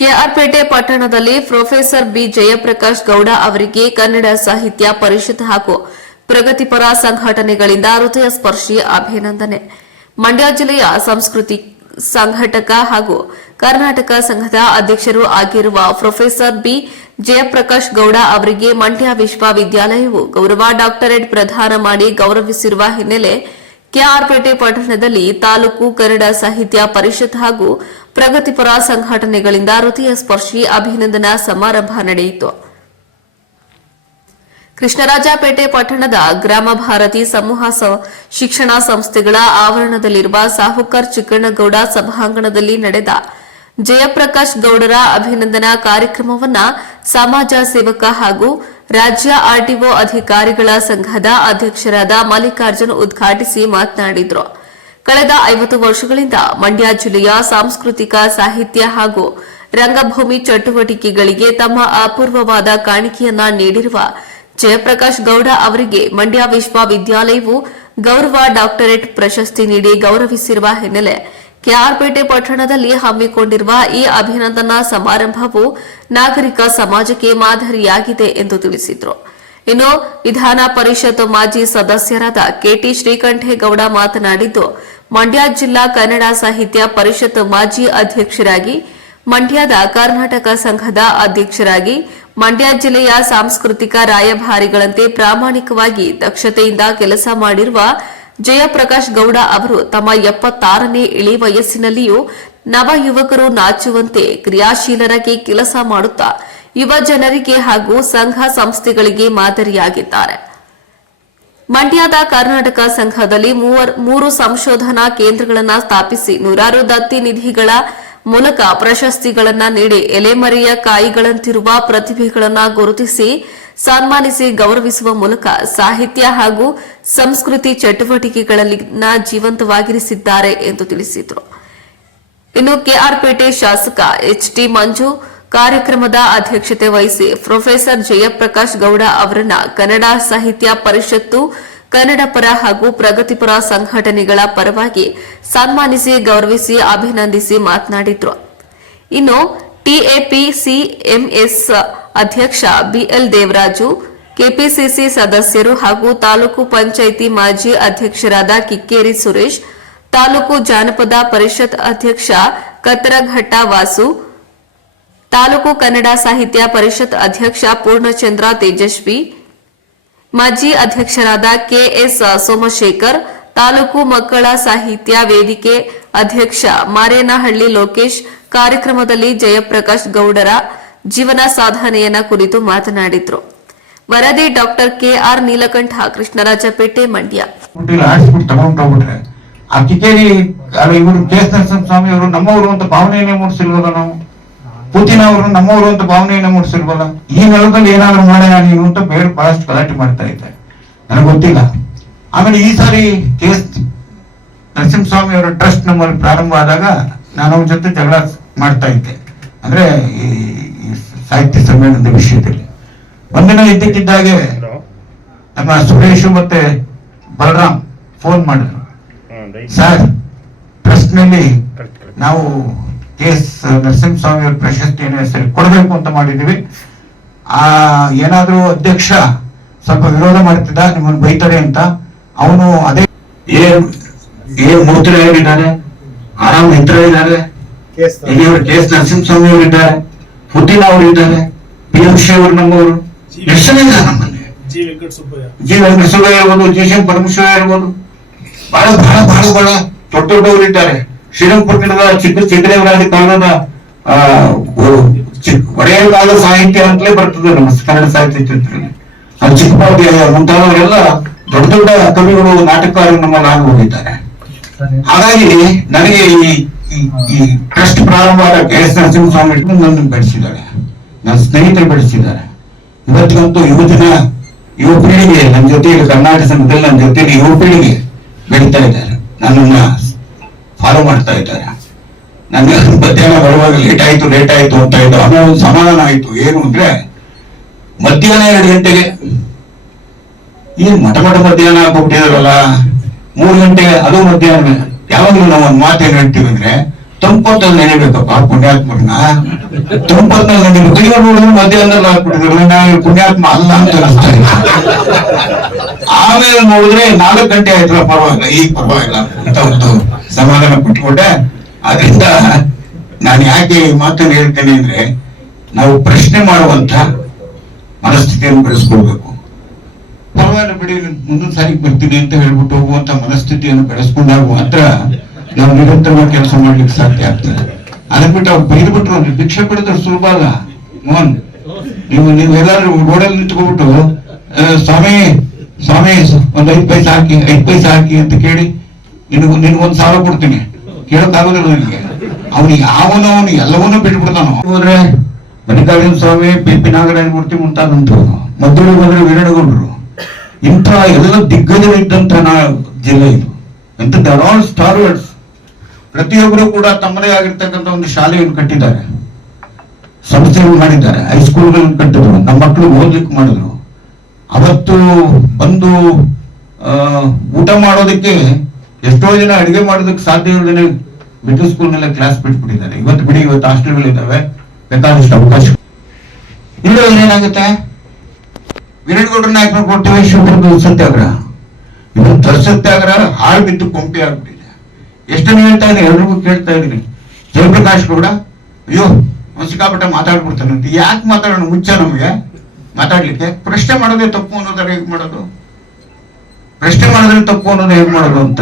ಕೆಆರ್ಪೇಟೆ ಪಟ್ಟಣದಲ್ಲಿ professor B Jayaprakash Gowda ಅವರಿಗೆ ಕನ್ನಡ ಸಾಹಿತ್ಯ ಪರಿಷತ್ ಹಾಗೂ ಪ್ರಗತಿಪರ ಸಂಘಟನೆಗಳಿಂದ ಹೃದಯ ಸ್ಪರ್ಶಿ ಅಭಿನಂದನೆ. ಮಂಡ್ಯ ಜಿಲ್ಲೆಯ ಸಂಸ್ಕೃತಿ ಸಂಘಟಕ ಹಾಗೂ ಕರ್ನಾಟಕ ಸಂಘದ ಅಧ್ಯಕ್ಷರು ಆಗಿರುವ ಪ್ರೊಫೆಸರ್ ಬಿ ಜಯಪ್ರಕಾಶ್ ಗೌಡ ಅವರಿಗೆ ಮಂಡ್ಯ ವಿಶ್ವವಿದ್ಯಾಲಯವು ಗೌರವ ಡಾಕ್ಟರೇಟ್ ಪ್ರದಾನ ಮಾಡಿ ಗೌರವಿಸಿರುವ ಹಿನ್ನೆಲೆ ಕೆಆರ್ಪೇಟೆ ಪಟ್ಟಣದಲ್ಲಿ ತಾಲೂಕು ಕನ್ನಡ ಸಾಹಿತ್ಯ ಪರಿಷತ್ ಹಾಗೂ ಪ್ರಗತಿಪರ ಸಂಘಟನೆಗಳಿಂದ ಹೃದಯ ಸ್ಪರ್ಶಿ ಅಭಿನಂದನಾ ಸಮಾರಂಭ ನಡೆಯಿತು. ಕೃಷ್ಣರಾಜಪೇಟೆ ಪಟ್ಟಣದ ಗ್ರಾಮ ಭಾರತಿ ಸಮೂಹ ಶಿಕ್ಷಣ ಸಂಸ್ಥೆಗಳ ಆವರಣದಲ್ಲಿರುವ ಸಾಹುಕರ್ ಚಿಕ್ಕಣ್ಣಗೌಡ ಸಭಾಂಗಣದಲ್ಲಿ ನಡೆದ ಜಯಪ್ರಕಾಶ್ ಗೌಡರ ಅಭಿನಂದನಾ ಕಾರ್ಯಕ್ರಮವನ್ನ ಸಮಾಜ ಸೇವಕ ಹಾಗೂ ರಾಜ್ಯ ಆರ್ಟಿಒ ಅಧಿಕಾರಿಗಳ ಸಂಘದ ಅಧ್ಯಕ್ಷರಾದ ಮಲ್ಲಿಕಾರ್ಜುನ್ ಉದ್ಘಾಟಿಸಿ ಮಾತನಾಡಿದರು. ಕಳೆದ ಐವತ್ತು ವರ್ಷಗಳಿಂದ ಮಂಡ್ಯ ಜಿಲ್ಲೆಯ ಸಾಂಸ್ಕೃತಿಕ, ಸಾಹಿತ್ಯ ಹಾಗೂ ರಂಗಭೂಮಿ ಚಟುವಟಿಕೆಗಳಿಗೆ ತಮ್ಮ ಅಪೂರ್ವವಾದ ಕಾಣಿಕೆಯನ್ನ ನೀಡಿರುವ ಜಯಪ್ರಕಾಶ್ ಗೌಡ ಅವರಿಗೆ ಮಂಡ್ಯ ವಿಶ್ವವಿದ್ಯಾಲಯವು ಗೌರವ ಡಾಕ್ಟರೇಟ್ ಪ್ರಶಸ್ತಿ ನೀಡಿ ಗೌರವಿಸಿರುವ ಹಿನ್ನೆಲೆ ಕೆಆರ್ಪೇಟೆ ಪಟ್ಟಣದಲ್ಲಿ ಹಮ್ಮಿಕೊಂಡಿರುವ ಈ ಅಭಿನಂದನಾ ಸಮಾರಂಭವು ನಾಗರಿಕ ಸಮಾಜಕ್ಕೆ ಮಾದರಿಯಾಗಿದೆ ಎಂದು ತಿಳಿಸಿದರು. ಇನ್ನು ವಿಧಾನ ಪರಿಷತ್ ಮಾಜಿ ಸದಸ್ಯರಾದ ಕೆಟಿ ಶ್ರೀಕಂಠೇಗೌಡ ಮಾತನಾಡಿದ್ದು, ಮಂಡ್ಯ ಜಿಲ್ಲಾ ಕನ್ನಡ ಸಾಹಿತ್ಯ ಪರಿಷತ್ ಮಾಜಿ ಅಧ್ಯಕ್ಷರಾಗಿ, ಮಂಡ್ಯದ ಕರ್ನಾಟಕ ಸಂಘದ ಅಧ್ಯಕ್ಷರಾಗಿ, ಮಂಡ್ಯ ಜಿಲ್ಲೆಯ ಸಾಂಸ್ಕೃತಿಕ ರಾಯಭಾರಿಗಳಂತೆ ಪ್ರಾಮಾಣಿಕವಾಗಿ ದಕ್ಷತೆಯಿಂದ ಕೆಲಸ ಮಾಡಿರುವ ಜಯಪ್ರಕಾಶ್ ಗೌಡ ಅವರು ತಮ್ಮ ಎಪ್ಪತ್ತಾರನೇ ಇಳಿ ವಯಸ್ಸಿನಲ್ಲಿಯೂ ನವ ಯುವಕರು ನಾಚುವಂತೆ ಕ್ರಿಯಾಶೀಲರಾಗಿ ಕೆಲಸ ಮಾಡುತ್ತಾ ಯುವ ಜನರಿಗೆ ಹಾಗೂ ಸಂಘ ಸಂಸ್ಥೆಗಳಿಗೆ ಮಾದರಿಯಾಗಿದ್ದಾರೆ. ಮಂಡ್ಯದ ಕರ್ನಾಟಕ ಸಂಘದಲ್ಲಿ ಮೂರು ಸಂಶೋಧನಾ ಕೇಂದ್ರಗಳನ್ನು ಸ್ಥಾಪಿಸಿ ನೂರಾರು ದತ್ತಿ ನಿಧಿಗಳ ಮೂಲಕ ಪ್ರಶಸ್ತಿಗಳನ್ನ ನೀಡಿ ಎಲೆಮರೆಯ ಕಾಯಿಗಳಂತಿರುವ ಪ್ರತಿಭೆಗಳನ್ನ ಗುರುತಿಸಿ ಸನ್ಮಾನಿಸಿ ಗೌರವಿಸುವ ಮೂಲಕ ಸಾಹಿತ್ಯ ಹಾಗೂ ಸಂಸ್ಕೃತಿ ಚಟುವಟಿಕೆಗಳಲ್ಲಿನ ಜೀವಂತವಾಗಿರಿಸಿದ್ದಾರೆ ಎಂದು ತಿಳಿಸಿದರು. ಇನ್ನು ಕೆಆರ್ಪೇಟೆ ಶಾಸಕ ಎಚ್ಟಿ ಮಂಜು ಕಾರ್ಯಕ್ರಮದ ಅಧ್ಯಕ್ಷತೆ ವಹಿಸಿ ಪ್ರೊಫೆಸರ್ ಜಯಪ್ರಕಾಶ್ ಗೌಡ ಅವರನ್ನ ಕನ್ನಡ ಸಾಹಿತ್ಯ ಪರಿಷತ್ತು ಕನ್ನಡ ಪರ ಹಾಗೂ ಪ್ರಗತಿಪರ ಸಂಘಟನೆಗಳ ಪರವಾಗಿ ಸನ್ಮಾನಿಸಿ, ಗೌರವಿಸಿ, ಅಭಿನಂದಿಸಿ ಮಾತನಾಡಿದ್ರು. ಇನ್ನು ಟಿಎಪಿಸಿಎಂಎಸ್ ಅಧ್ಯಕ್ಷ ಬಿಎಲ್ ದೇವರಾಜು, ಕೆಪಿಸಿಸಿ ಸದಸ್ಯರು ಹಾಗೂ ತಾಲೂಕು ಪಂಚಾಯಿತಿ ಮಾಜಿ ಅಧ್ಯಕ್ಷರಾದ ಕಿಕ್ಕೇರಿ ಸುರೇಶ್, ತಾಲೂಕು ಜಾನಪದ ಪರಿಷತ್ ಅಧ್ಯಕ್ಷ ಕತ್ತರಘಟ್ಟ ವಾಸು, ತಾಲೂಕು ಕನ್ನಡ ಸಾಹಿತ್ಯ ಪರಿಷತ್ ಅಧ್ಯಕ್ಷ ಪೂರ್ಣಚಂದ್ರ ತೇಜಸ್ವಿ ಮಾಜಿ ಅಧ್ಯಕ್ಷರಾದ ಕೆಎಸ್ ಸೋಮಶೇಖರ್, ತಾಲೂಕು ಮಕ್ಕಳ ಸಾಹಿತ್ಯ ವೇದಿಕೆ ಅಧ್ಯಕ್ಷ ಮಾರೇನಹಳ್ಳಿ ಲೋಕೇಶ್, ಕಾರ್ಯಕ್ರಮದಲ್ಲಿ ಜಯಪ್ರಕಾಶ್ ಗೌಡರ ಜೀವನ ಸಾಧನೆಯನ್ನ ಕುರಿತು ಮಾತನಾಡಿದ್ರು. ವರದಿ doctor K R Neelakantha Krishnarajpet Mandya. ಆ ಕಿಕ್ಕೇರಿ ಇವರು ಕೆ ಎಸ್ ನರಸಿಂಹಸ್ವಾಮಿ ಅವರು ನಮ್ಮವರು ಅಂತ ಭಾವನೆಯನ್ನೇ ಮೂಡಿಸಿಲ್ವಲ್ಲ ನಾವು? ಪುತಿನ್ ಅವರು ನಮ್ಮವರು ಅಂತ ಭಾವನೆಯನ್ನ ಮೂಡಿಸಿಲ್ವಲ್ಲ ಈ ನೆಲದಲ್ಲಿ ಏನಾದ್ರು ಮಾಡೋಣ ನೀನು ಅಂತ ಬೇಡ ಬಹಳಷ್ಟು ಗಲಾಟೆ ಮಾಡ್ತಾ ಇದ್ದಾರೆ ನನಗೆ ಗೊತ್ತಿಲ್ಲ. ಆಮೇಲೆ ಈ ಸಾರಿ ಕೇಸ್ ನರಸಿಂಹಸ್ವಾಮಿ ಅವರ ಟ್ರಸ್ಟ್ ನಮ್ಮಲ್ಲಿ ಪ್ರಾರಂಭ ಆದಾಗ ನಾನು ಅವ್ರ ಜೊತೆ ಜಗಳ ಮಾಡ್ತಾ ಇದ್ದೆ. ಅಂದ್ರೆ ಈ ಸಾಹಿತ್ಯ ಸಮ್ಮೇಳನದ ವಿಷಯದಲ್ಲಿ. ಒಂದಿನ ಇದ್ದಕ್ಕಿದ್ದಾಗೆ ನಮ್ಮ ಸುರೇಶ್ ಮತ್ತೆ ಬಲರಾಮ್ ಫೋನ್ ಮಾಡಿದ್ರು. ಸರ್ ಟ್ರಸ್ಟ್ನಲ್ಲಿ ನಾವು ಎಸ್ ನರಸಿಂಹಸ್ವಾಮಿ ಅವ್ರ ಪ್ರಶಸ್ತಿಯನ್ನು ಹೆಸರು ಕೊಡಬೇಕು ಅಂತ ಮಾಡಿದ್ದೀವಿ. ಆ ಏನಾದ್ರೂ ಅಧ್ಯಕ್ಷ ಸ್ವಲ್ಪ ವಿರೋಧ ಮಾಡ್ತಿದ್ದ ನಿಮ್ಮನ್ನು ಬೈತಾರೆ ಅಂತ ಅವನು ಅದೇ ಏನ್ ಏನ್ ಮೂರ್ತಿರಾಗಿದ್ದಾರೆ ಆರಾಮ್ ಇದ್ದಾರೆ ಕೆ ಎಸ್ ನರಸಿಂಹಸ್ವಾಮಿ ಅವರು ಇದ್ದಾರೆ ಪುತಿನ್ ಅವರು ಇದ್ದಾರೆ ಪಿ ಎಂ ಶಿ ಅವರು ನಮ್ಮವರು ಎಷ್ಟು ಜನ ನಮ್ಮಲ್ಲಿ ಜಿ ವೆಂಕಟಸುಬ್ಬಯ್ಯ ಇರ್ಬೋದು ಜಿ ಶಂ ಪರಮೇಶ್ವರ ಇರ್ಬೋದು. ಬಹಳ ಬಹಳ ಬಹಳ ಬಹಳ ದೊಡ್ಡ ದೊಡ್ಡವರು ಇದ್ದಾರೆ ಶ್ರೀರಂಗಪಟ್ಟಣದ ಚಿಕ್ಕ ಚಿಕ್ಕದೇವರಾಜ ಕಾಲದ ಒಡೆಯ ಕಾಲದ ಸಾಹಿತ್ಯ ಅಂತಲೇ ಬರ್ತದೆ ನಮ್ಮ ಕನ್ನಡ ಸಾಹಿತ್ಯ ಚರಿತ್ರೆಯಲ್ಲಿ. ಆ ಚಿಕ್ಕಪಾಟಿ ಮುಂತಾದವರೆಲ್ಲ ದೊಡ್ಡ ದೊಡ್ಡ ಕವಿಗಳು ನಾಟಕಕಾರರು ನಮ್ಮಲ್ಲಿ ಆಗಿ ಹೋಗಿದ್ದಾರೆ. ಹಾಗಾಗಿ ನನಗೆ ಈ ಈ- ಟ್ರಸ್ಟ್ ಪ್ರಾರಂಭ ಆದ ಕೆ ಎಸ್ ನರಸಿಂಹಸ್ವಾಮಿ ನನ್ನನ್ನು ಬೆಳೆಸಿದ್ದಾರೆ. ನನ್ನ ಸ್ನೇಹಿತರು ಬೆಳೆಸಿದ್ದಾರೆ. ಇವತ್ತಿಗಂತೂ ಯುವಜನ ಯುವ ಪೀಳಿಗೆ ನನ್ನ ಜೊತೆಗೆ ಕರ್ನಾಟಕ ಸಂಘದಲ್ಲಿ ನನ್ನ ಜೊತೆಗೆ ಯುವ ಪೀಳಿಗೆ ಬೆಳೀತಾ ಇದ್ದಾರೆ. ನನ್ನನ್ನ ಫಾಲೋ ಮಾಡ್ತಾ ಇದ್ದಾರೆ. ನನಗೆ ಮಧ್ಯಾಹ್ನ ಬರುವಾಗ ಲೇಟ್ ಆಯ್ತು ಲೇಟ್ ಆಯ್ತು ಅಂತ ಇದ್ದು ಆಮೇಲೆ ಸಮಾಧಾನ ಆಯ್ತು. ಏನು ಅಂದ್ರೆ, ಮಧ್ಯಾಹ್ನ ಎರಡು ಗಂಟೆಗೆ, ಏನ್ ಮಠ ಮಠ ಮಧ್ಯಾಹ್ನ ಹಾಕ್ಬಿಟ್ಟಿದಾರಲ್ಲ ಮೂರು ಗಂಟೆಗೆ ಅದು ಮಧ್ಯಾಹ್ನ ಯಾವಾಗಲೂ ನಾವು ಒಂದು ಮಾತು ಏನ್ ಹೇಳ್ತೀವಿ ಅಂದ್ರೆ ತೊಂಬತ್ತಲ್ಲಿ ನೆನೆಬೇಕಪ್ಪ ಪುಣ್ಯಾತ್ಮರನ್ನ ತೊಂಬತ್ತಲ್ಲಿ ನೆನೆಬೇಕು. ಈಗ ನೋಡಿದ್ರೆ ಮಧ್ಯಾಹ್ನದಲ್ಲಿ ಹಾಕ್ಬಿಟ್ಟಿದ್ರು ನಾ ಪುಣ್ಯಾತ್ಮ ಅಲ್ಲ ಅಂತ ಅನಿಸ್ತಾ ಆಮೇಲೆ ನೋಡಿದ್ರೆ ನಾಲ್ಕು ಗಂಟೆ ಆಯ್ತಲ್ಲ, ಪರವಾಗಿಲ್ಲ, ಈಗ ಪರವಾಗಿಲ್ಲ ಅಂತ ಒಂದು ಸಮಾಧಾನ ಪಟ್ಕೊಂಡೆ ಅದರಿಂದ ನಾನು ಯಾಕೆ ಈ ಮಾತನ್ನು ಹೇಳ್ತೇನೆ ಅಂದ್ರೆ, ನಾವು ಪ್ರಶ್ನೆ ಮಾಡುವಂತ ಮನಸ್ಥಿತಿಯನ್ನು ಬೆಳೆಸ್ಕೊಳ್ಬೇಕು. ಪರವಾಗಿಲ್ಲ ಬಿಡಿ, ಮುಂದಿನ ಸಾರಿ ಬರ್ತೀನಿ ಅಂತ ಹೇಳ್ಬಿಟ್ಟು ಹೋಗುವಂತ ಮನಸ್ಥಿತಿಯನ್ನು ಬೆಳೆಸ್ಕೊಂಡಾಗ ಮಾತ್ರ ನಾವು ನಿರಂತರವಾಗಿ ಕೆಲಸ ಮಾಡ್ಲಿಕ್ಕೆ ಸಾಧ್ಯ ಆಗ್ತದೆ. ಅದನ್ನ ಬಿಟ್ಟು ಅವ್ರು ಬೈದು ಬಿಟ್ರು ಅವ್ರಿಗೆ ಭಿಕ್ಷೆ ಪಡೆದ್ರೆ ಸುಲಭ ಅಲ್ಲ. ಮೋಹನ್ ನೀವು ನೀವು ಎಲ್ಲಾದ್ರೂ ರೋಡಲ್ಲಿ ನಿಂತ್ಕೊಬಿಟ್ಟು ಸ್ವಾಮಿ ಸ್ವಾಮಿ, ಒಂದ್ ಐದ್ ಪೈಸೆ ಹಾಕಿ, ಐದ್ ಪೈಸೆ ಹಾಕಿ ಅಂತ ಕೇಳಿ ನಿನಗ್ ನಿನಗೊಂದ್ ಸಾವಿರ ಕೊಡ್ತೀನಿ. ಕೇಳಕ್ಕಾಗೋದಿಲ್ಲ ನನಗೆ. ಅವನು ಯಾವನು ಅವನು ಎಲ್ಲವನ್ನೂ ಬಿಟ್ಬಿಡ್ತಾನು. ಹೋದ್ರೆ ಮಲ್ಲಿಕಾರ್ಜುನ ಸ್ವಾಮಿ, ಪಿ ಪಿ ನಾಗರಾಜ ಮೂರ್ತಿ ಮುಂತಾದಂತವ್ರು ಮದ್ದೂರಿಗೆ ಬಂದ್ರೆ ವೀರಣ್ಣಗೌಡರು. ಇಂಥ ಎಲ್ಲ ದಿಗ್ಗಜರಿದ್ದಂತ ನಾ ಜಿಲ್ಲೆ ಇದು. ಎಂತ ಆಲ್ ಸ್ಟಾರ್ವರ್ಡ್ಸ್. ಪ್ರತಿಯೊಬ್ಬರು ಕೂಡ ತಮ್ಮದೇ ಆಗಿರ್ತಕ್ಕಂಥ ಒಂದು ಶಾಲೆಯನ್ನು ಕಟ್ಟಿದ್ದಾರೆ. ಸಂಸ್ಥೆಗಳು ಮಾಡಿದ್ದಾರೆ. ಹೈಸ್ಕೂಲ್ಗಳನ್ನು ಕಟ್ಟಿದ್ರು. ನಮ್ಮ ಮಕ್ಕಳು ಓದ್ಲಿಕ್ಕೆ ಮಾಡಿದ್ರು. ಅವತ್ತು ಬಂದು ಊಟ ಮಾಡೋದಕ್ಕೆ ಎಷ್ಟೋ ಜನ ಅಡಿಗೆ ಮಾಡೋದಕ್ಕೆ ಸಾಧ್ಯ ಇಲ್ಲದೆ ಮಿಡಲ್ ಸ್ಕೂಲ್ನೆಲ್ಲ ಕ್ಲಾಸ್ ಬಿಟ್ಬಿಟ್ಟಿದ್ದಾರೆ. ಇವತ್ತು ಬಿಡಿ, ಇವತ್ತು ಹಾಸ್ಟೆಲ್ಗಳಿದ್ದಾವೆ ಬೇಕಾದಷ್ಟು ಅವಕಾಶ. ಇಲ್ಲ ಏನಾಗುತ್ತೆ? ವೀರಣ್ಣಗೌಡರ ನಾಯಕರು ಕೊಡ್ತೀವಿ ಶಿವಪುರದ ಸತ್ಯಾಗ್ರಹ. ಇವತ್ತು ಸತ್ಯಾಗ್ರಹ ಹಾಳು ಬಿದ್ದು ಕೊಂಪಿ ಆಗ್ಬಿಟ್ಟಿದೆ. ಎಷ್ಟನ್ನು ಹೇಳ್ತಾ ಇದ್ದೀನಿ? ಎಲ್ರಿಗೂ ಕೇಳ್ತಾ ಇದ್ದೀನಿ. ಜಯಪ್ರಕಾಶ್ ಗೌಡ, ಅಯ್ಯೋ ಸಿಕ್ಕಾಪಟ್ಟೆ ಮಾತಾಡ್ಬಿಡ್ತಾನೆ ಯಾಕೆ ಮಾತಾಡೋಣ? ಮುಚ್ಚ ನಮಗೆ. ಮಾತಾಡ್ಲಿಕ್ಕೆ. ಪ್ರಶ್ನೆ ಮಾಡೋದೇ ತಪ್ಪು ಅನ್ನೋದಾರ ಹೇಗೆ ಮಾಡೋದು. ಪ್ರಶ್ನೆ ಮಾಡಿದ್ರೆ ತಪ್ಪು ಅನ್ನೋದು ಹೇಗೆ ಮಾಡೋದು ಅಂತ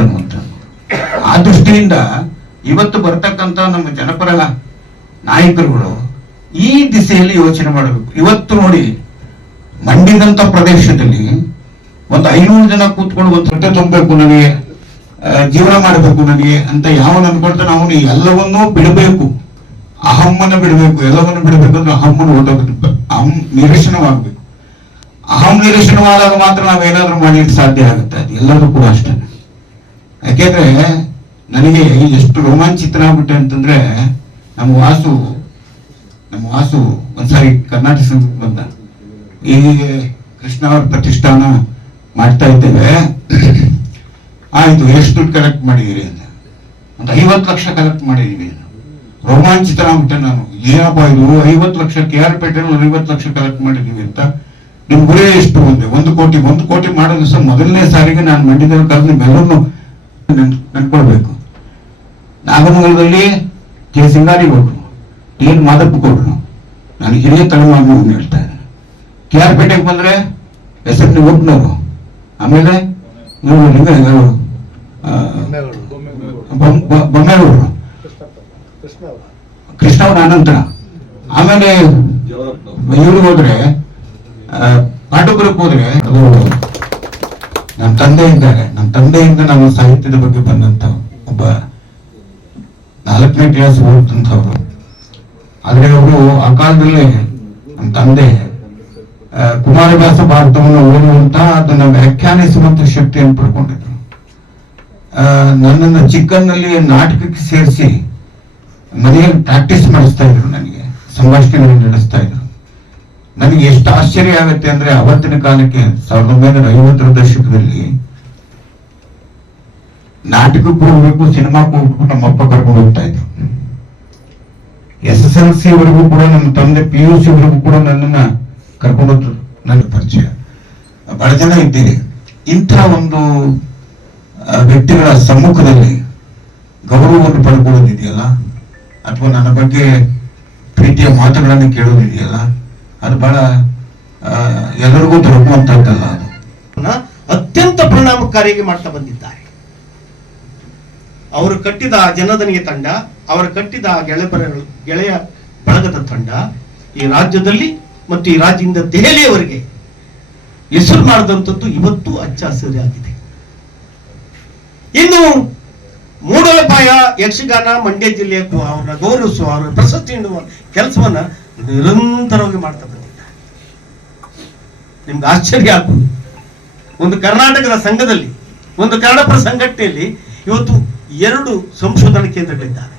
ಆ ದೃಷ್ಟಿಯಿಂದ ಇವತ್ತು ಬರ್ತಕ್ಕಂಥ ನಮ್ಮ ಜನಪರ ನಾಯಕರುಗಳು ಈ ದಿಸೆಯಲ್ಲಿ ಯೋಚನೆ ಮಾಡಬೇಕು. ಇವತ್ತು ನೋಡಿ ಮಂಡ್ಯದಂತ ಪ್ರದೇಶದಲ್ಲಿ ಒಂದು ಐನೂರು ಜನ ಕೂತ್ಕೊಂಡು ಒಂದು ಹೊಟ್ಟೆ ತುಂಬಬೇಕು ನನಗೆ ಜೀವನ ಮಾಡಬೇಕು ನನಗೆ ಅಂತ ಯಾವನು ಅನ್ಕೊಳ್ತಾನೆ ಅವನು ಎಲ್ಲವನ್ನೂ ಬಿಡಬೇಕು. ಅಹಮ್ಮನ ಬಿಡಬೇಕು, ಎಲ್ಲವನ್ನು ಬಿಡಬೇಕು ಅಂದ್ರೆ ಅಹಮ್ಮನ ಹೊರಟೋಗುತ್ತೆ ಅಹಂ, ನಿರಶನವಾಗಬೇಕು. ಅಹಂ ಮಾತ್ರ ನಾವೇನಾದ್ರೂ ಮಾಡ್ಲಿಕ್ಕೆ ಸಾಧ್ಯ ಆಗುತ್ತೆ. ಅದು ಎಲ್ಲರೂ ಕೂಡ ಅಷ್ಟೇ. ಯಾಕೆಂದ್ರೆ ನನಗೆ ಎಷ್ಟು ರೋಮಾಂಚಿತನಾಗ್ಬಿಟ್ಟೆ ಅಂತಂದ್ರೆ ನಮ್ಮ ವಾಸು ನಮ್ಮ ವಾಸು ಒಂದ್ಸಾರಿ ಕರ್ನಾಟಕ ಸಂಘಕ್ಕೆ ಬಂದ. ಈಗ ಕೃಷ್ಣ ಅವ್ರ ಪ್ರತಿಷ್ಠಾನ ಮಾಡ್ತಾ ಇದ್ದೇವೆ. ಆಯ್ತು, ಎಷ್ಟು ದುಡ್ಡು ಕಲೆಕ್ಟ್ ಮಾಡಿದೀರಿ ಅಂತ. ಒಂದು ಐವತ್ತು ಲಕ್ಷ ಕಲೆಕ್ಟ್ ಮಾಡಿದೀವಿ. ರೋಮಾಂಚಿತನಾಗ್ಬಿಟ್ಟೆ ನಾನು. ಏನಪ್ಪ ಇದು ಐವತ್ತು ಲಕ್ಷ ಕೆ ಆರ್ ಐವತ್ತು ಲಕ್ಷ ಕಲೆಕ್ಟ್ ಮಾಡಿದೀವಿ ಅಂತ. ನಿಮ್ ಗುರಿ ಎಷ್ಟು ಒಂದೇ ಒಂದು ಕೋಟಿ ಒಂದು ಕೋಟಿ ಮಾಡೋ ದಿವಸ ಮೊದಲನೇ ಸಾರಿಗೆ ನಾನು ಮಂಡ್ಯದಲ್ಲಿ ಕರೆದು ನಿಮ್ಮೆಲ್ಲರನ್ನು ನೆನ್- ನೆನ್ಕೊಳ್ಬೇಕು. ನಾಗಮಂಗಲದಲ್ಲಿ ಕೆ ಸಿಂಗಾರಿ ಕೊಟ್ರು. ಟಿ ಎನ್ ಮಾದಪ್ಪ ಗೌಡ್ರು ನಾನು ಹಿರಿಯ ತಲೆಮಾರಿನವ್ರನ್ನ ಹೇಳ್ತಾ ಇದ್ದೇನೆ. ಕೆ ಆರ್ ಪೇಟೆಗೆ ಬಂದ್ರೆ ಎಸ್ ಎಫ್ ಒಬ್ನವರು ಆಮೇಲೆ ಇವರು ಬೊಮ್ಮೇಗೌಡರು. ಕೃಷ್ಣ ಅವರು ಅನಂತರ ಆಮೇಲೆ ಇವ್ರಿಗೆ ಹೋದ್ರೆ ಪಾಂಡವಪುರಕ್ಕೆ ಹೋದ್ರೆ ಅದು ನಮ್ಮ ತಂದೆಯಿಂದಾನೆ. ನಮ್ಮ ತಂದೆಯಿಂದ ನಾವು ಸಾಹಿತ್ಯದ ಬಗ್ಗೆ ಬಂದಂತ ಒಬ್ಬ ನಾಲ್ಕನೇ ಕ್ಲಾಸ್ ಓದಂಥವ್ರು ಆದರೆ ಅವರು ಆ ಕಾಲದಲ್ಲಿ ನಮ್ಮ ತಂದೆ ಕುಮಾರವ್ಯಾಸ ಭಾರತವನ್ನು ಓದುವಂತ ಅದನ್ನ ವ್ಯಾಖ್ಯಾನಿಸುವಂತ ಶಕ್ತಿಯನ್ನು ಪಡ್ಕೊಂಡಿದ್ರು. ನನ್ನನ್ನು ಚಿಕ್ಕನ್ನಲ್ಲಿ ನಾಟಕಕ್ಕೆ ಸೇರಿಸಿ ಮನೆಯಲ್ಲಿ ಪ್ರಾಕ್ಟೀಸ್ ಮಾಡಿಸ್ತಾ ಇದ್ರು ನನಗೆ ಸಂಭಾಷಣೆಗಳನ್ನು ನಡೆಸ್ತಾ ಇದ್ರು. ನನಗೆ ಎಷ್ಟು ಆಶ್ಚರ್ಯ ಆಗುತ್ತೆ ಅಂದ್ರೆ ಅವತ್ತಿನ ಕಾಲಕ್ಕೆ ಸಾವಿರದ ಒಂಬೈನೂರ ಐವತ್ತರ ದಶಕದಲ್ಲಿ ನಾಟಕಕ್ಕೆ ಹೋಗ್ಬೇಕು ಸಿನಿಮಾಕ್ಕೆ ಹೋಗ್ಬೇಕು ನಮ್ಮಪ್ಪ ಕರ್ಕೊಂಡು ಹೋಗ್ತಾ ಇದ್ರು. ಎಸ್ ಎಸ್ ಎಲ್ ಸಿ ವರೆಗೂ ಕೂಡ ನಮ್ಮ ತಂದೆ ಪಿ ಯು ಸಿ ವರೆಗೂ ಕೂಡ ನನ್ನನ್ನ ಕರ್ಕೊಂಡು ಹೋದ್ರು. ನನ್ನ ಪರಿಚಯ. ಬಹಳ ಜನ ಇದ್ದೀರಿ. ಇಂಥ ಒಂದು ವ್ಯಕ್ತಿಗಳ ಸಮ್ಮುಖದಲ್ಲಿ ಗೌರವವನ್ನು ಪಡ್ಕೊಳ್ಳೋದಿದೆಯಲ್ಲ? ಅಥವಾ ನನ್ನ ಬಗ್ಗೆ ಪ್ರೀತಿಯ ಮಾತುಗಳನ್ನು ಕೇಳೋದಿದೆಯಲ್ಲ? ಅದು ಬಹಳ ಎಲ್ಲರಿಗೂ ದೊರಕುವಂತದ್ದಲ್ಲ ಅದು. ಅತ್ಯಂತ ಪರಿಣಾಮಕಾರಿಯಾಗಿ ಮಾಡ್ತಾ ಬಂದಿದ್ದಾರೆ. ಅವರು ಕಟ್ಟಿದ ಜನದನಿಗೆ ತಂಡ, ಅವರು ಕಟ್ಟಿದ ಗೆಳೆಬರ ಗೆಳೆಯ ಬಳಗದ ತಂಡ, ಈ ರಾಜ್ಯದಲ್ಲಿ ಮತ್ತು ಈ ರಾಜ್ಯದಿಂದ ದೆಹಲಿಯವರೆಗೆ ಹೆಸರು ಮಾಡಿದಂಥದ್ದು ಇವತ್ತು ಹಚ್ಚ ಹಸಿರಾಗಿದೆ ಇನ್ನು ಮೂಡಲಪಾಯ ಯಕ್ಷಗಾನ ಮಂಡ್ಯ ಜಿಲ್ಲೆಯ ಅವ್ರನ್ನ ಗೌರವಿಸುವ, ಅವರ ಪ್ರಶಸ್ತಿ ನೀಡುವ ಕೆಲಸವನ್ನ ನಿರಂತರವಾಗಿ ಮಾಡ್ತಾ ಬಂದಿದ್ದ ನಿಮ್ಗೆ ಆಶ್ಚರ್ಯ ಆಗ್ಬೋದು. ಒಂದು ಕರ್ನಾಟಕದ ಸಂಘದಲ್ಲಿ, ಒಂದು ಕನ್ನಡಪರ ಸಂಘಟನೆಯಲ್ಲಿ ಇವತ್ತು ಎರಡು ಸಂಶೋಧನಾ ಕೇಂದ್ರಗಳಿದ್ದಾವೆ.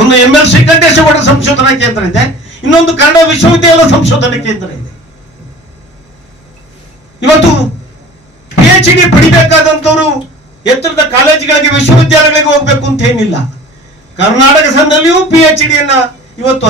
ಒಂದು ಎಂ ಎಲ್ ಶ್ರೀಕಂಠೇಶ್ವರ ಸಂಶೋಧನಾ ಕೇಂದ್ರ ಇದೆ, ಇನ್ನೊಂದು ಕನ್ನಡ ವಿಶ್ವವಿದ್ಯಾಲಯ ಸಂಶೋಧನಾ ಕೇಂದ್ರ ಇದೆ. ಇವತ್ತು ಪಿ ಎಚ್ ಡಿ ಪಡಿಬೇಕಾದಂತವರು ಎತ್ತರದ ಕಾಲೇಜುಗಳಿಗೆ, ವಿಶ್ವವಿದ್ಯಾಲಯಗಳಿಗೆ ಹೋಗ್ಬೇಕು ಅಂತ ಏನಿಲ್ಲ. ಕರ್ನಾಟಕ ಸಂಘದಲ್ಲಿಯೂ ಪಿ ಎಚ್ ಡಿಯನ್ನ ಇವತ್ತು